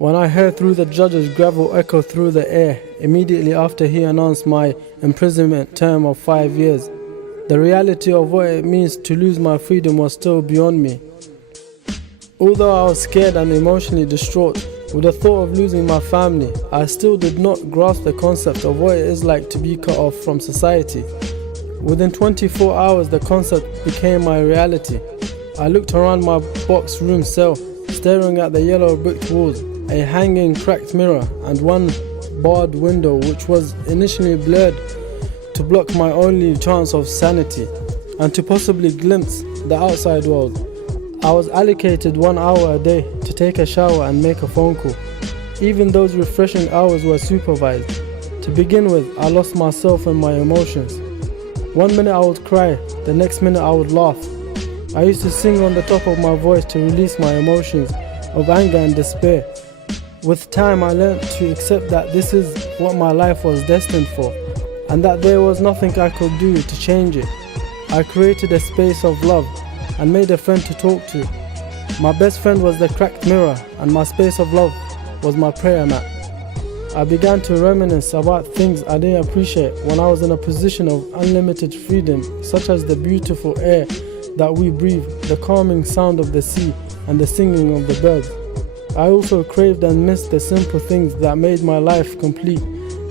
When I heard through the judge's gravel echo through the air, immediately after he announced my imprisonment term of 5 years, the reality of what it means to lose my freedom was still beyond me. Although I was scared and emotionally distraught with the thought of losing my family, I still did not grasp the concept of what it is like to be cut off from society. Within 24 hours, the concept became my reality. I looked around my box room cell, staring at the yellow brick walls, a hanging cracked mirror, and one barred window which was initially blurred to block my only chance of sanity and to possibly glimpse the outside world. I was allocated 1 hour a day to take a shower and make a phone call. Even those refreshing hours were supervised. To begin with, I lost myself in my emotions. 1 minute I would cry, the next minute I would laugh. I used to sing on the top of my voice to release my emotions of anger and despair. With time, I learned to accept that this is what my life was destined for, and that there was nothing I could do to change it. I created a space of love and made a friend to talk to. My best friend was the cracked mirror, and my space of love was my prayer mat. I began to reminisce about things I didn't appreciate when I was in a position of unlimited freedom, such as the beautiful air that we breathe, the calming sound of the sea, and the singing of the birds. I also craved and missed the simple things that made my life complete,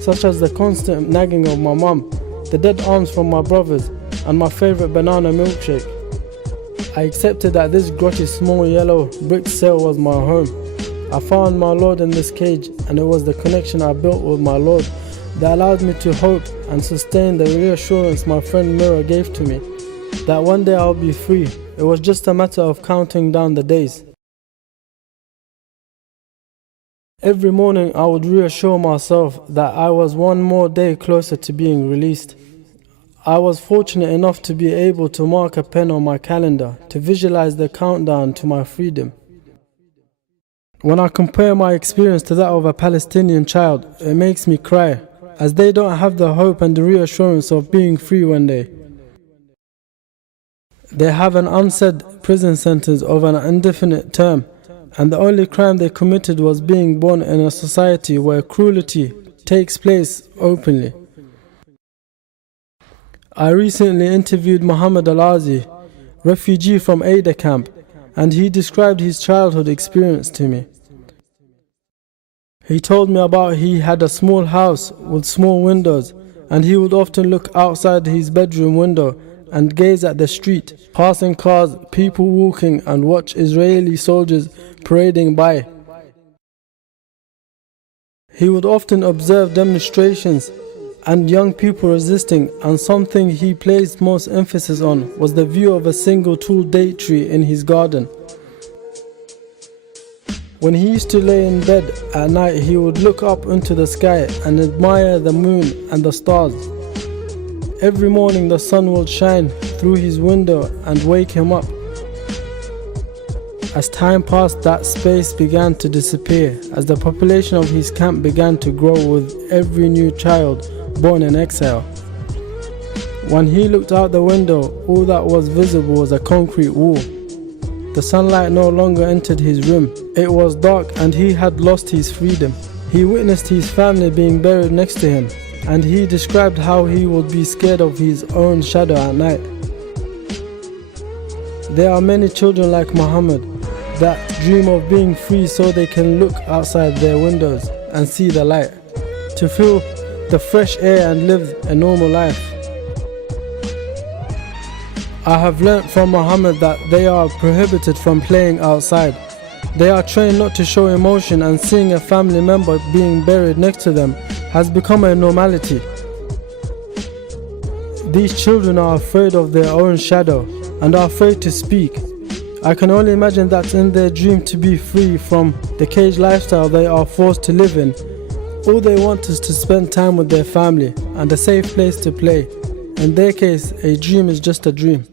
such as the constant nagging of my mum, the dead arms from my brothers, and my favorite banana milkshake. I accepted that this grotty small yellow brick cell was my home. I found my Lord in this cage, and it was the connection I built with my Lord that allowed me to hope and sustain the reassurance my friend Mirror gave to me, that one day I'll be free. It was just a matter of counting down the days. Every morning I would reassure myself that I was one more day closer to being released. I was fortunate enough to be able to mark a pen on my calendar to visualize the countdown to my freedom. When I compare my experience to that of a Palestinian child, it makes me cry, as they don't have the hope and the reassurance of being free one day. They have an unsaid prison sentence of an indefinite term, and the only crime they committed was being born in a society where cruelty takes place openly. I recently interviewed Muhammad Al-Azi, refugee from Ada camp, and he described his childhood experience to me. He told me about he had a small house with small windows, and he would often look outside his bedroom window and gaze at the street, passing cars, people walking, and watch Israeli soldiers parading by. He would often observe demonstrations and young people resisting, and something he placed most emphasis on was the view of a single tall date tree in his garden. When he used to lay in bed at night, he would look up into the sky and admire the moon and the stars. Every morning the sun would shine through his window and wake him up. As time passed, that space began to disappear as the population of his camp began to grow with every new child born in exile. When he looked out the window, all that was visible was a concrete wall. The sunlight no longer entered his room. It was dark and he had lost his freedom. He witnessed his family being buried next to him, and he described how he would be scared of his own shadow at night. There are many children like Muhammad that dream of being free so they can look outside their windows and see the light, to feel the fresh air and live a normal life. I have learnt from Muhammad that they are prohibited from playing outside. They are trained not to show emotion, and seeing a family member being buried next to them has become a normality. These children are afraid of their own shadow and are afraid to speak. I can only imagine that in their dream to be free from the cage lifestyle they are forced to live in, all they want is to spend time with their family and a safe place to play. In their case, a dream is just a dream.